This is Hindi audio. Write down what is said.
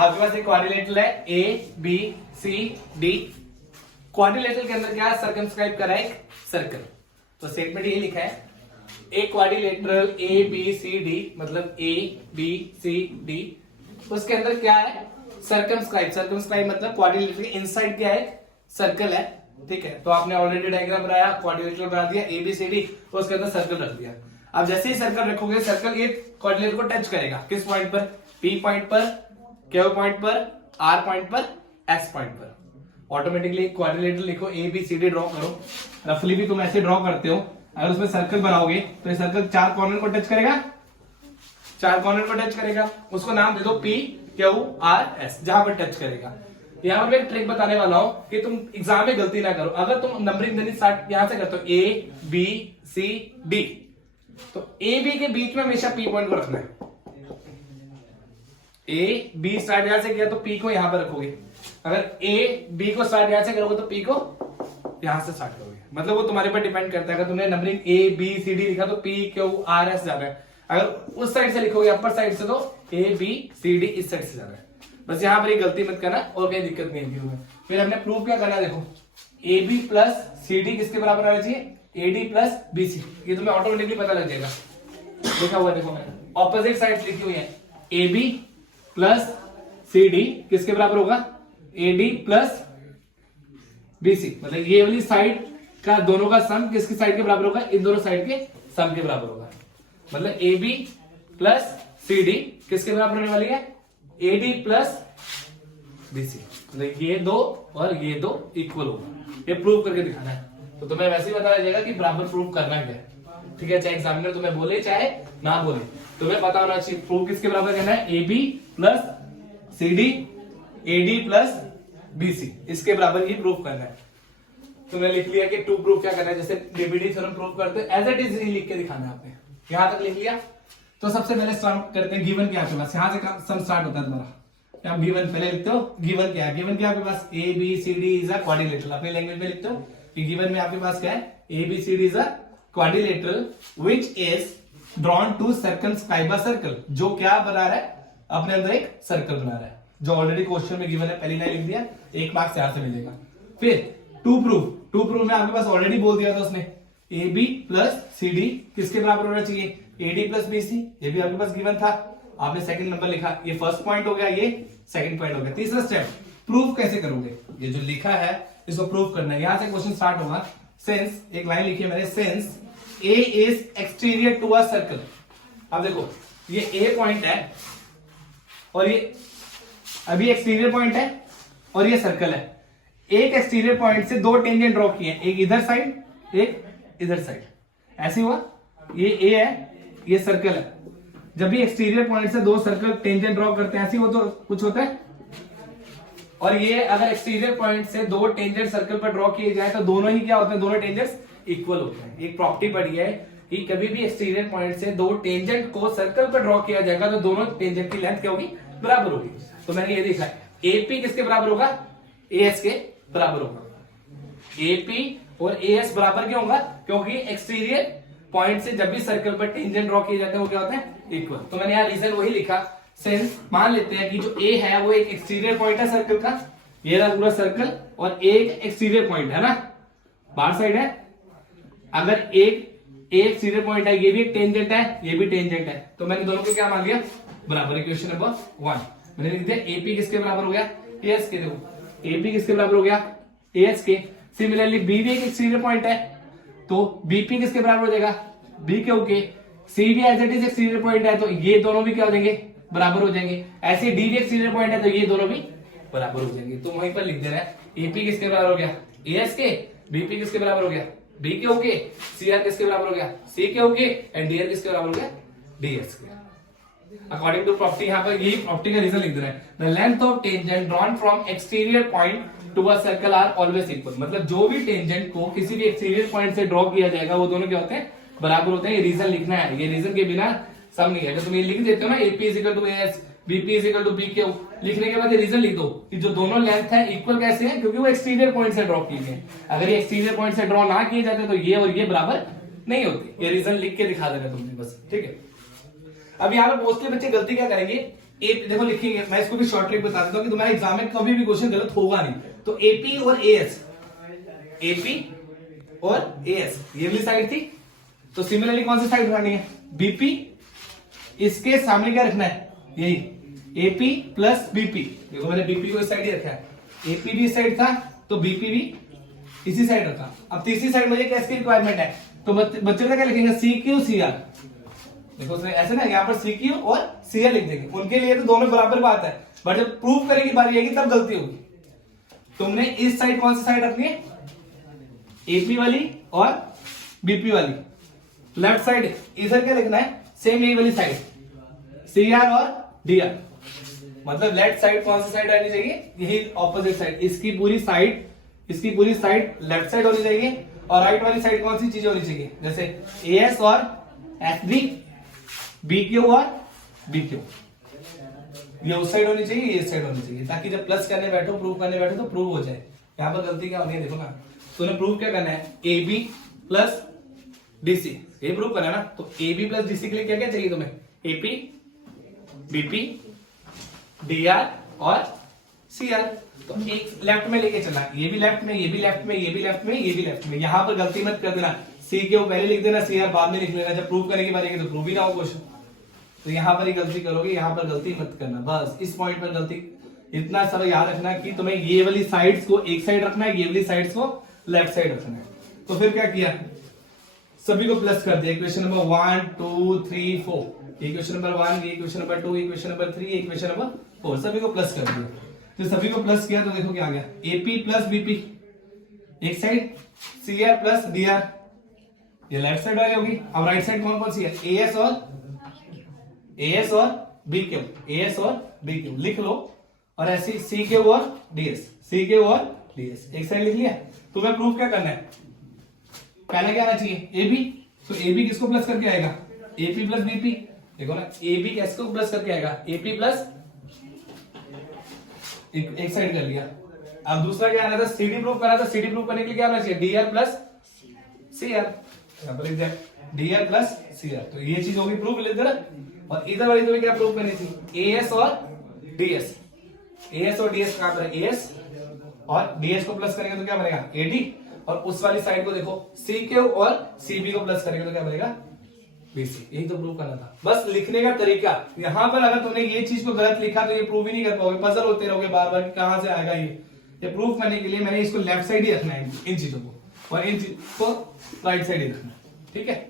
आपके पास एक क्वाड्रिलेटरल है A B C D. Quadrilateral के अंदर क्या है, सर्कमस्क्राइब करा है एक सर्कल। तो स्टेटमेंट ये लिखा है एक quadrilateral A B C D, मतलब ए बी सी डी, उसके अंदर क्या है, सर्कमस्क्राइब। सर्कमस्क्राइब मतलब क्वाड्रिलेटरल के इनसाइड क्या है, सर्कल है। ठीक है, तो आपने ऑलरेडी डायग्राम बनाया, क्वाड्रिलेटरल बना दिया ए बी सी डी, उसके अंदर सर्कल रख दिया। अब जैसे ही सर्कल रखोगे, सर्कल ये क्वाड्रिलेटरल को टच करेगा। किस पॉइंट पर, पी पॉइंट पर, क्यू पॉइंट पर, आर पॉइंट पर, एस पॉइंट पर। ऑटोमेटिकली क्वाड्रिलेटरल लिखो, A B C D draw करो। रफली भी तुम ऐसे ड्रॉ करते हो। अगर उसमें सर्कल बनाओगे तो ये सर्कल चार कॉर्नर को टच करेगा, चार कॉर्नर को टच करेगा। उसको नाम दे दो पी क्यू आर एस, जहां पर टच करेगा। यहां पर मैं एक ट्रिक बताने वाला हूं कि तुम एग्जाम में गलती ना करो। अगर तुम नंबरिंग देनी स्टार्ट यहां से करते हो ए बी सी डी, तो ए बी के बीच में हमेशा पी पॉइंट को रखना है। ए बी स्टार्ट यहां से किया तो पी को यहां पर रखोगे। अगर ए बी को स्टार्ट यहां से करोगे तो पी को यहां से स्टार्ट करोगे। मतलब वो तुम्हारे पर डिपेंड करता है। अगर तुमने numbering A B C D लिखा तो पी क्यू आर एस जाना है। अगर उस साइड से लिखोगे अपर साइड से, तो ए बी सी डी इस साइड से जाना है। बस यहां पर गलती मत करना और कोई दिक्कत नहीं होगी। फिर हमने प्रूफ क्या करना है, देखो A B plus C D किसके बराबर आना चाहिए, A D plus B C. ये तुम्हें ऑटोमेटिकली पता लग जाएगा। लिखा हुआ देखो, मैंने ऑपोजिट साइड लिखी हुई है। A B plus C D किसके बराबर होगा, A D plus B C. मतलब ये वाली साइड का दोनों का सम किसकी साइड के बराबर होगा, इन दोनों साइड के सम के बराबर होगा। मतलब A B plus C D किसके बराबर होने वाली है, A D plus B C. मतलब ये दो और ये दो इक्वल होगा। ये प्रूव करके दिखाना है। तो तुम्हें वैसे ही पता लगेगा कि बराबर प्रूव करना क्या है। ठीक है, चाहे एग्जामिनर तुम्हें बोले चाहे ना बोले, तुम्हें पता होना चाहिए प्रूव किसके बराबर करना है, A B plus C D, A D plus B C, इसके बराबर ही प्रूव करना है। तुमने लिख लिया कि टू प्रूफ क्या करना है, जैसे डीबीडी थ्योरम प्रूव करते हैं, एज इट इज लिख के दिखाना है आपने। यहां तक लिख लिया तो सबसे पहले स्टार्ट करते हैं गिवन क्या आपके पास, यहां से सम स्टार्ट होता है तुम्हारा। आप गिवन पहले लिखते हो, गिवन क्या है, गिवन क्या आपके पास, A B C D is a quadrilateral. अपनी लैंग्वेज में लिखते हो कि गिवन में आपके पास क्या है, A B C D is a quadrilateral which is drawn to circumscribe a circle. जो क्या बना रहा है, अपने अंदर एक सर्कल बना रहा है, जो ऑलरेडी क्वेश्चन में गिवन है। पहली लाइन लिख दिया, एक मार्क्स यहां से मिलेगा। फिर टू प्रूफ, टू प्रूफ में आपके पास ऑलरेडी बोल दिया था उसने, A B plus C D किसके बराबर होना चाहिए, A D plus B C. ये भी आपके पास गिवन था, आपने सेकंड नंबर लिखा। ये फर्स्ट पॉइंट हो गया, ये सेकंड पॉइंट हो गया। तीसरा स्टेप, प्रूफ कैसे करोगे, ये जो लिखा है इसको प्रूफ करना है। यहां से क्वेश्चन स्टार्ट होगा। सिंस, एक लाइन लिखी है मैंने, since A is exterior to a circle. अब देखो ये ए पॉइंट है और ये अभी एक्सटीरियर पॉइंट है और ये सर्कल है। एक एक्सटीरियर पॉइंट से दो टेंजेंट ड्रॉ किए, एक इधर साइड एक इधर साइड, ऐसे हुआ। ये ए है, ये सर्कल है। जब भी एक्सटीरियर पॉइंट से दो सर्कल टेंजेंट ड्रॉ करते हैं, ऐसे वो तो कुछ होता है। और ये अगर एक्सटीरियर पॉइंट से दो टेंजेंट सर्कल पर ड्रॉ किए जाए तो दोनों ही क्या होते हैं, दोनों टेंजेंट्स इक्वल होते हैं। एक प्रॉपर्टी पड़ी है कि कभी भी एक्सटीरियर पॉइंट से दो टेंजेंट को सर्कल पर ड्रॉ किया जाएगा तो दोनों टेंजेंट की लेंथ क्या होगी, बराबर होगी। तो मैंने ये देखा है, एपी किसके बराबर होगा, एएस के बराबर होगा। एपी और एएस बराबर क्यों होगा, क्योंकि एक्सटीरियर पॉइंट से जब भी सर्कल पर टेंजेंट ड्रॉ किए जाते हैं वो क्या होते हैं, इक्वल। तो मैंने यहाँ रीजन वही लिखा। सिंस मान लेते हैं कि जो ए है वो एक एक्सटीरियर पॉइंट है सर्कल का, ये रहा पूरा सर्कल, और एक एक्सटीरियर पॉइंट है ना, बाहर साइड है। अगर एक एक्सटीरियर पॉइंट है, ये भी एक टेंजेंट है, ये भी टेंजेंट है, तो मैंने दोनों को क्या मान लिया, बराबर। इक्वेशन नंबर 1 मैंने लिख दिया, एपी किसके बराबर हो गया, एएस के। देखो एपी किसके बराबर हो गया, एएस के। सिमिलरली बी भी एक एक्सटीरियर पॉइंट है, तो बीपी किसके बराबर हो जाएगा, बी के ओके। सी भी as it is exterior point है, तो ये दोनों भी क्या हो जाएंगे, बराबर हो जाएंगे। ऐसे डी भी एक्सटीरियर पॉइंट है, तो ये दोनों भी बराबर हो जाएंगे। तो वहीं पर लिख देना है, एपी किसके बराबर हो गया, एएस के। बीपी किसके बराबर हो गया, बी के ओके। सीआर किसके बराबर हो गया, सी के ओके। एंड डीआर किसके बराबर हो गया, डीएस के। अकॉर्डिंग टू प्रॉपर्टी, यहाँ पर यही प्रॉपर्टी का रीजन लिख देना है। The length of tangent drawn from exterior point to a circle are always equal. मतलब जो भी टेंजेंट को किसी भी एक्सटीरियर पॉइंट से ड्रॉ किया जाएगा वो दोनों क्या होते हैं, बराबर होते हैं। ये रीजन लिखना है, ये रीजन के बिना सम नहीं है। अगर तुम ये लिख देते हो ना, AP is equal to AS, BP is equal to BQ, लिखने के बाद ये रीजन लिख दो कि जो दोनों लेंथ है इक्वल कैसे है, क्योंकि वो एक्सटीरियर पॉइंट से ड्रॉ किए गए। अगर ये एक्सटीरियर पॉइंट से ड्रॉ ना किए जाते तो ये और ये बराबर नहीं होती। ये रीजन लिख के दिखा देना तुमने बस, ठीक है। अब यहाँ पे मोस्टली बच्चे गलती क्या करेंगे, देखो लिखेंगे, मैं इसको भी शॉर्ट ट्रिक बता देता हूँ कि तुम्हारे एग्जाम में कभी भी क्वेश्चन गलत होगा नहीं। तो एपी और एएस, एपी और एएस ये वाली साइड थी, तो सिमिलरली कौन सी साइड उठानी है, बीपी, इसके सामने क्या रखना है, यही एपी प्लस बीपी। देखो मैंने बीपी को इस साइड ही रखा है, एपी भी इस साइड था तो बीपी भी इसी साइड रखा। अब तीसरी साइड मुझे किसकी रिक्वायरमेंट है, तो बच्चे क्या लिखेंगे, सी क्यू सी आर। देखो उसने ऐसे ना यहाँ पर सी क्यू और सी आर लिख देंगे, उनके लिए तो दोनों बराबर बात है, बट जब प्रूफ करने की बारी आएगी तब गलती होगी। तुमने इस साइड कौन सी साइड रखनी है, एपी वाली और बीपी वाली। लेफ्ट साइड इधर क्या लिखना है, सेम यही वाली साइड, सी आर और डी आर। मतलब लेफ्ट साइड कौन सी साइड रहनी चाहिए, यही ऑपोजिट साइड, इसकी पूरी साइड लेफ्ट साइड होनी चाहिए, और राइट वाली साइड कौन सी चीज होनी चाहिए, जैसे एएस और एसबी, बी क्यू और बी क्यू, ये उस साइड होनी चाहिए, ये इस साइड होनी चाहिए, ताकि जब प्लस करने बैठो, प्रूव करने बैठो तो प्रूव हो जाए। यहाँ पर गलती क्या होनी है, देखो ना, तूने प्रूव क्या करना है, ए बी प्लस डीसी, ये प्रूव करना है ना। तो ए बी प्लस डीसी के लिए क्या क्या चाहिए तुम्हें, एपी, बीपी, डीआर और सीआर। तो एक लेफ्ट में लेके चलना, ये भी लेफ्ट में, ये भी लेफ्ट में, ये भी लेफ्ट में, ये भी लेफ्ट में। यहां पर गलती मत कर देना, सी के पहले लिख देना, सीआर बाद में लिख लेना, जब प्रूव करने की बारी तो प्रूव ही ना हो क्वेश्चन। तो यहां पर ही गलती करोगे, यहां पर गलती मत करना, बस इस पॉइंट पर गलती। इतना सब याद रखना कि तुम्हें ये वाली साइड्स को एक साइड रखना है, ये वाली साइड्स को लेफ्ट साइड रखना है। तो फिर क्या किया, सभी को प्लस कर दिया, equation number 1 2 3 4, equation number 1, equation number 2, equation number 3, equation number 4, सभी को प्लस कर दिया। तो सभी को प्लस किया तो देखो क्या आ गया, एपी प्लस बीपी एक साइड, सीआर प्लस डीआर ये लेफ्ट साइड वाली होगी। अब राइट साइड कौन कौन सी है, एएस और बीक्यू, एएस और बीक्यू लिख लो, और ऐसी सी क्यू और डीएस, सी क्यू और डीएस एक साइड लिख लिया। तुम्हें प्रूफ क्या करना है, पहले क्या आना चाहिए, एबी, तो एबी किसको प्लस करके आएगा, एपी प्लस बीपी। देखो ना, एबी किसको प्लस करके आएगा, एपी प्लस, एक साइड कर लिया। अब दूसरा क्या आना था, सीडी प्रूफ करना था, सीडी प्रूफ करने के लिए क्या होना चाहिए, डीआर प्लस सीआर, यहां पर लिख दिया डीआर प्लस सीआर। तो ये चीज होगी प्रूफ, लिख देना। और इधर वाली तुम्हें क्या प्रूफ करनी थी, एएस और डीएस, एएस और डीएस कहां पर है, एएस और डीएस को प्लस करेंगे तो क्या बनेगा, एडी, और उस वाली साइड को देखो सी क्यू और सीबी को प्लस करेंगे तो क्या बनेगा, बीसी। यही तो प्रूव करना था, बस लिखने का तरीका। यहां पर अगर तुमने ये चीज को गलत लिखा तो ये प्रूव ही नहीं कर पाओगे, पजल होते रहोगे बार बार कि कहां से आएगा ये प्रूव करने के लिए मैंने इसको लेफ्ट साइड ही रखना है इन चीजों को, और इन चीज को राइट साइड ही रखना है, ठीक है।